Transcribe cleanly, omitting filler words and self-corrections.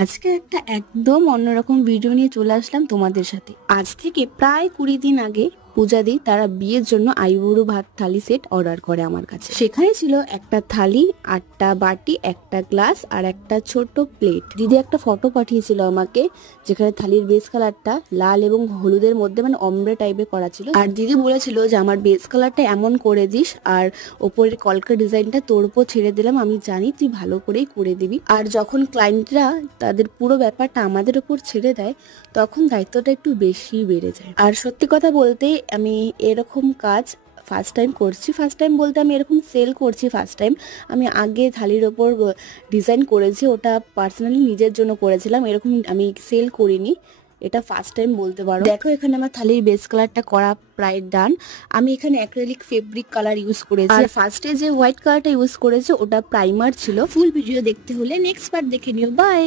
আজকে একটা একদম অন্যরকম ভিডিও নিয়ে চলে আসলাম তোমাদের সাথে। আজ থেকে প্রায় 20 দিন আগে পূজাদি তারা বিয়ের জন্য আইবুড়ো ভাত থালি সেট অর্ডার করে আমার কাছে। সেখানে ছিল একটা থালি, 8টা বাটি, একটা গ্লাস আর একটা ছোট প্লেট। দিদি একটা ফটো পাঠিয়েছিল আমাকে, যেখানে থালির বেস কালারটা লাল এবং হলুদের মধ্যে মানে অমব্রে টাইপের করা ছিল। আর দিদি বলেছিল যে আমার বেস কালারটা এমন করে দিস, আর ওপরের কলকা ডিজাইনটা তোর উপর ছেড়ে দিলাম, আমি জানি তুই ভালো করেই করে দিবি। আর যখন ক্লায়েন্টরা তাদের পুরো ব্যাপারটা আমাদের উপর ছেড়ে দেয়, তখন দায়িত্বটা একটু বেশি বেড়ে যায়। আর সত্যি কথা বলতে আমি এরকম কাজ ফার্স্ট টাইম করছি। ফার্স্ট টাইম বলতে আমি এরকম সেল করছি ফার্স্ট টাইম। আমি আগে থালির ওপর ডিজাইন করেছি, ওটা পার্সোনালি নিজের জন্য করেছিলাম, এরকম আমি সেল করিনি। এটা ফার্স্ট টাইম বলতে পারো। দেখো এখানে আমার থালির বেস কালারটা করা প্রায় ডান। আমি এখানে অ্যাক্রিলিক ফেব্রিক কালার ইউজ করেছি, আর ফার্স্টে যে হোয়াইট কালারটা ইউজ করেছি ওটা প্রাইমার ছিল। ফুল ভিডিও দেখতে হলে নেক্সট পার্ট দেখে নিও। বাই।